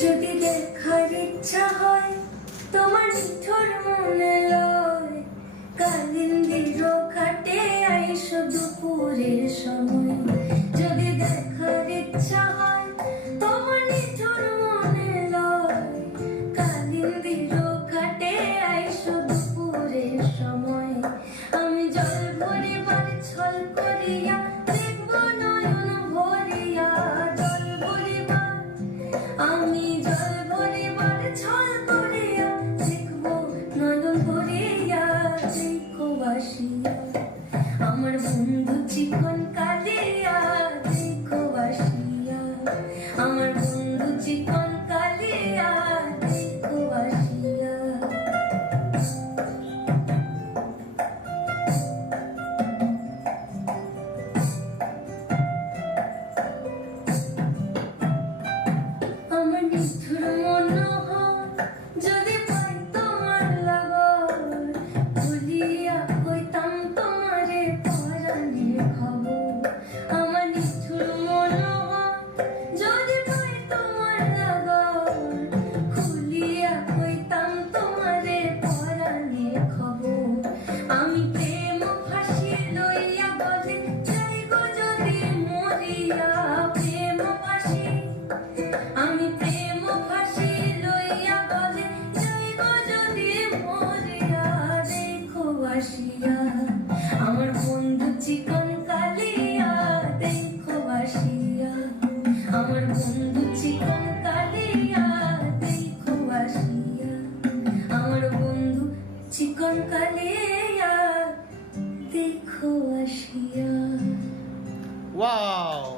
যদি দেখার ইচ্ছা হয় তোমার নিঠুর মনে লয়, কালিন্দির ঘাটে আইসো দুপুরের সময়। যদি দেখার ইচ্ছা হয় তোমার নিঠুর মনে লয়, কালিন্দির ঘাটে আইসো দুপুরের সময়। আমি জল ভরিবার ছল করিয়া দেখব নয়ন ভরিয়া, জল ভরিবার আমি জল ভরিবার ছল করিয়া দেখব নয়ন ভরিয়া। দেখো আসিয়া আমার বন্ধু চিকন কালিয়া, দেখো আসিয়া আমার বন্ধু চিকন কালিয়া, দেখো আসিয়া। আমার নিঠুর মনোহর যদি পাই তোমার লাগর, ভুলিয়া কইতাম তোমারে পরাণের খবর। আমার নিঠুর মনোহর যদি পাই তোমার লাগর, খুলিয়া কইতাম তোমারে পরাণের খবর। আমি প্রেম ফাঁসি লইয়া গলে যাইব যদি মরিয়া, প্রেম ফাঁসি আমি প্রেম ফাঁসি লইয়া গলে যাইব যদি মরিয়া। দেখো আসিয়া আমার বন্ধু চিকন কালিয়া, দেখো আসিয়া আমার বন্ধু চিকন কালিয়া, দেখো আসিয়া আমার বন্ধু চিকন কালিয়া, দেখো আসিয়া। ওয়াও।